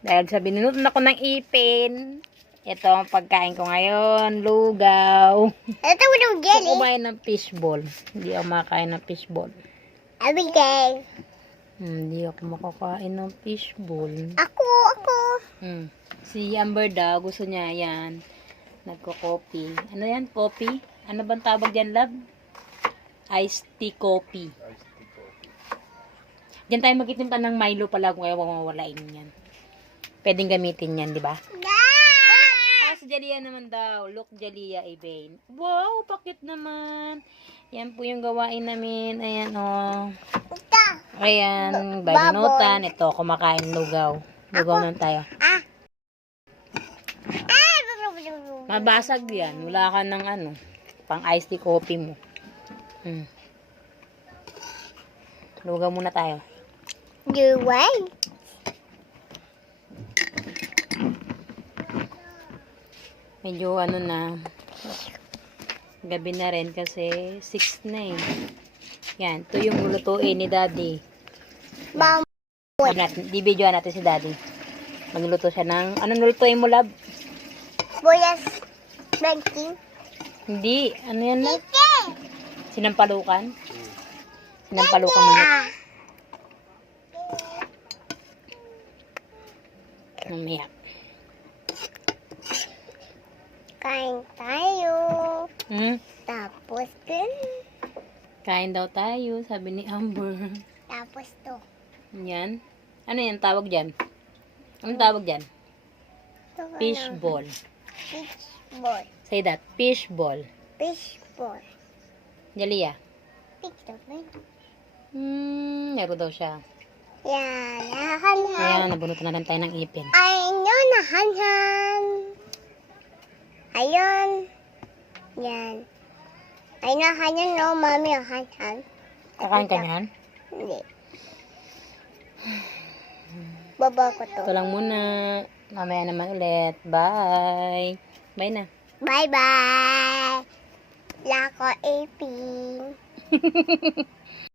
Dahil sa binunutan ako ng ipin. Ito ang pagkain ko ngayon. Lugaw. Ito mo ng Gusto jelly. kumain ng fishball. Hindi ako makakain ng fishball. Everyday. Hmm, Hindi ako makakain ng fishball. Ako, ako. Hmm. Si Amber daw, gusto niya yan. Nagko-coffee. Ano yan? Coffee? Ano bang tawag dyan, love? Iced tea coffee. Diyan tayo magitim ka ng Milo pala kung ayaw mawawalain yan. Pwedeng gamitin yan, di ba? Ah, si Jalia naman daw. Look, Jalia Ibane. Wow, pakit naman. Yan po yung gawain namin. Ayan, oh. Ayan, banunutan. Ito, kumakain lugaw. Lugaw na tayo. Ah. Ah, Mabasag yan. Wala ka ng ano, pang iced tea coffee mo. Hmm. Lugaw muna tayo. You way. Medyo ano na, gabi na rin kasi 6 na eh. Yan, ito yung lutuin ni daddy. Bam. Ano natin, si daddy. Magluto siya ng, anong lutuin mo lab? Boyas. Banking. Hindi, ano yan lab? Sinampalukan? Sinampalukan mo Ah. Mamaya. Kain tayo. Hmm? Tapos din. Kain daw tayo, sabi ni Amber. Tapos to. Yan. Ano yan tawag dyan? Anong tawag dyan? Ka Fish ball. Fish ball. Say that. Fish ball. Fish ball. Jalia. Fish ball. Hmm, meron daw siya. Yan. Nahanhan. Ayan, nabunutan na lang tayo ng ipin. Ayun, nahanhan. Ayun. Yan. Ay, nahanhan, no, mami, nahanhan. Kakain ka niyan? Hindi. Baba ko to. Ito lang muna. Mamaya naman ulit. Bye. Bye na. Bye-bye. Lako, aping.